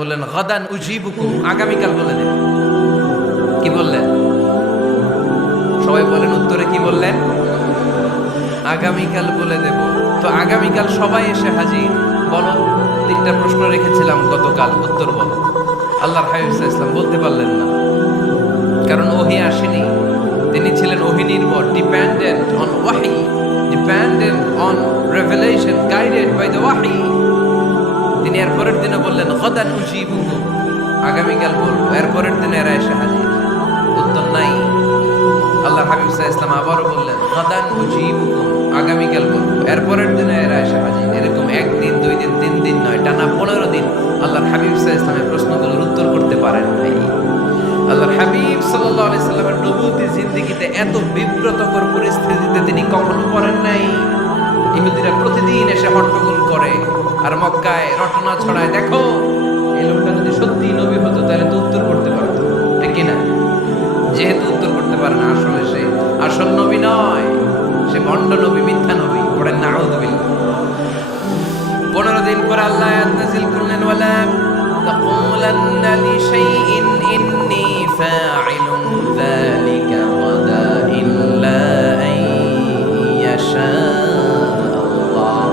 বললেন গাদান উজিবুকুম, আগামীকাল বলে দেব। কি বললেন? সবাই বলেন উত্তরে কি বললেন? আগামীকাল বলে দেব। তো আগামীকাল সবাই এসে হাজির। বলো, তিনটা প্রশ্ন রেখেছিলাম গতকাল, উত্তর বলো। আল্লাহর হাবিব সাল্লাল্লাহু আলাইহি ওয়াসাল্লাম বলতে পারলেন না, কারণ ওহী আসেনি। তিনি ছিলেন ওহী নির্ভর, ডিপেন্ডেন্ট অন ওয়াহি, dependent on revelation, guided by the ওয়াহি। তিনি এর পরের দিনে বললেন গাদান উজিবুকুম, আগামীকাল বলবো। এর পরের দিনে এরা এসে হাজির, উত্তর নাই। আল্লাহর হাবিব সাল্লাল্লাহু আলাইহি ওয়াসাল্লাম আবারও বললেন গাদান উজিবুকুম, আগামীকাল বলবো। এর পরের দিনে এরা এসে হাজির। এরকম একদিন, দুই দিন, 3 দিন নয়, টানা 15 দিন আল্লাহর হাবিব সাল্লাল্লাহু আলাইহি ওয়াসাল্লামের প্রশ্নগুলোর উত্তর করতে পারেন নাই। আল্লাহর হাবিব সাল্লাল্লাহু আলাইহি সাল্লামের নবুয়তী জিন্দেগিতে এত বিব্রতকর পরিস্থিতিতে তিনি কখনো পড়েন নাই। ইহুদিরা প্রতিদিন এসে হট্টগোল করে আর মক্কায় রটনা ছড়ায়, দেখো এই লোকটা যদি সত্যি নবী হতো তাহলে তো উত্তর করতে পারতো, ঠিক কিনা? যেহেতু উত্তর করতে পারে না, আসলে সে আসল নবী নয়, সে ভণ্ড নবী, মিথ্যা নবী। পড়েন না আউযুবিল্লাহ। 15 দিন পর আল্লাহ আয়াত নাযিল করলেন, ওয়ালা তাকুলান্না লিশাইইন ইন্নী ফাইলুন যালিকা গাদা ইল্লা আন ইয়াশা আল্লাহ।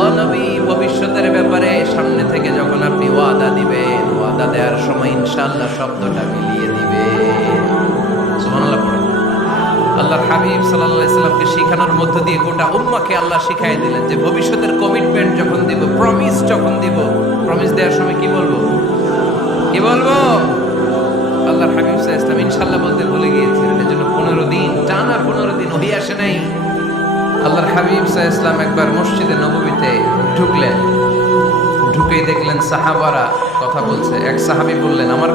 ও নবী, ভবিষ্যতের ব্যাপারে সামনে থেকে যখন আপনি ওয়াদা দিবেন, ওয়াদা দেওয়ার সময় ইনশাআল্লাহ শব্দটা মিলিয়ে দিবেন। সুবহানাল্লাহ পড়েন। আল্লাহর হাবিব সাল্লাল্লাহু আলাইহি সাল্লামকে শিখানোর মধ্য দিয়ে গোটা উম্মাহকে আল্লাহ শিখাই দিলেন যে ভবিষ্যতের কমিটমেন্ট যখন দিব, প্রমিস যখন দিব, প্রমিস দেওয়ার সময় কি বলবো? কি বলবো? আল্লাহর হাবিব সাল্লাল্লাহু আলাইহি সাল্লাম ইনশাআল্লাহ বলতে ভুলে গিয়েছিলেন। এজন্য 15 দিন, টানা 15 দিন ওহী আসে নাই। আল্লাহর হাবিব সাল্লাল্লাহু আলাইহি সাল্লাম একবার মসজিদে নববীতে ঢুকলেন, ঢুকেই দেখলেন সাহাবারা কথা বলছে। এক সাহাবী বললেন, আমার